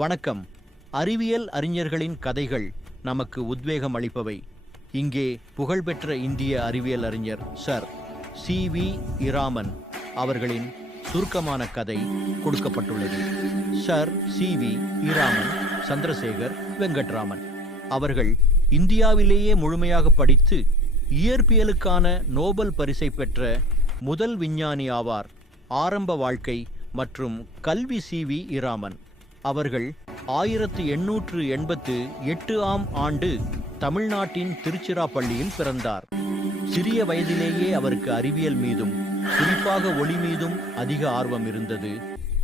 வணக்கம். அறிவியல் அறிஞர்களின் கதைகள் நமக்கு உத்வேகம் அளிப்பவை. இங்கே புகழ்பெற்ற இந்திய அறிவியல் அறிஞர் சர் சி.வி. இராமன் அவர்களின் சுருக்கமான கதை கொடுக்கப்பட்டுள்ளது. Sir C V. இராமன் சந்திரசேகர் வெங்கட்ராமன் அவர்கள் இந்தியாவிலேயே முழுமையாக படித்து இயற்பியலுக்கான நோபல் பரிசை பெற்ற முதல் விஞ்ஞானி ஆவார். ஆரம்ப வாழ்க்கை மற்றும் கல்வி. சி.வி. இராமன் அவர்கள் 1888 ஆம் ஆண்டு தமிழ்நாட்டின் திருச்சிராப்பள்ளியில் பிறந்தார். சிறிய வயதிலேயே அவருக்கு அறிவியல் மீதும் குறிப்பாக ஒளி மீதும் அதிக ஆர்வம் இருந்தது.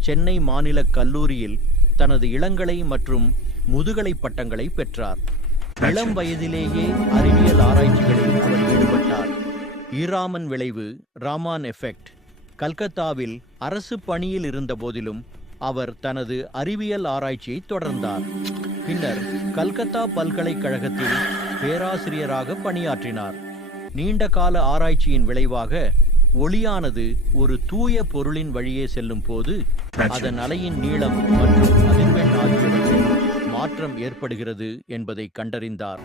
சென்னை மாநில கல்லூரியில் தனது இளங்கலை மற்றும் முதுகலை பட்டங்களை பெற்றார். இளம் வயதிலேயே அறிவியல் ஆராய்ச்சிகளில் அவர் ஈடுபட்டார். இராமன் விளைவு, ராமான் எஃபெக்ட். கல்கத்தாவில் அரசு பணியில் இருந்த போதிலும் அவர் தனது அறிவியல் ஆராய்ச்சியை தொடர்ந்தார். பின்னர் கல்கத்தா பல்கலைக்கழகத்தில் பேராசிரியராக பணியாற்றினார். நீண்ட கால ஆராய்ச்சியின் விளைவாக ஒளியானது ஒரு தூய பொருளின் வழியே செல்லும் போது அதன் அலையின் நீளம் மற்றும் அதிர்வெண் ஆகியவற்றில் மாற்றம் ஏற்படுகிறது என்பதை கண்டறிந்தார்.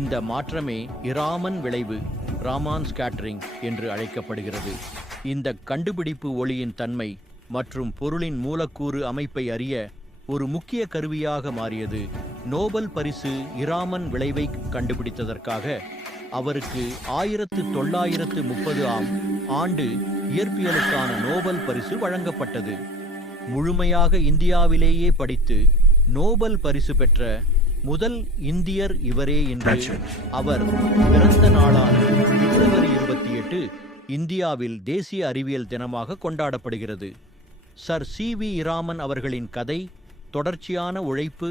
இந்த மாற்றமே இராமன் விளைவு, ராமான் ஸ்கேட்டரிங் என்று அழைக்கப்படுகிறது. இந்த கண்டுபிடிப்பு ஒளியின் தன்மை மற்றும் பொருளின் மூலக்கூறு அமைப்பை அறிய ஒரு முக்கிய கருவியாக மாறியது. நோபல் பரிசு இராமன் விளைவை கண்டுபிடித்ததற்காக அவருக்கு 1930 ஆம் ஆண்டு இயற்பியலுக்கான நோபல் பரிசு வழங்கப்பட்டது. முழுமையாக இந்தியாவிலேயே படித்து நோபல் பரிசு பெற்ற முதல் இந்தியர் இவரே என்று அவர் பிறந்த நாளான பிப்ரவரி 28 இந்தியாவில் தேசிய அறிவியல் தினமாக கொண்டாடப்படுகிறது. Sir C V. இராமன் அவர்களின் கதை தொடர்ச்சியான உழைப்பு,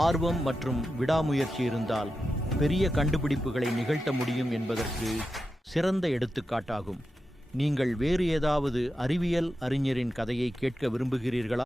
ஆர்வம் மற்றும் விடாமுயற்சி இருந்தால் பெரிய கண்டுபிடிப்புகளை நிகழ்த்த முடியும் என்பதற்கு சிறந்த எடுத்துக்காட்டாகும். நீங்கள் வேறு ஏதாவது அறிவியல் அறிஞரின் கதையை கேட்க விரும்புகிறீர்களா?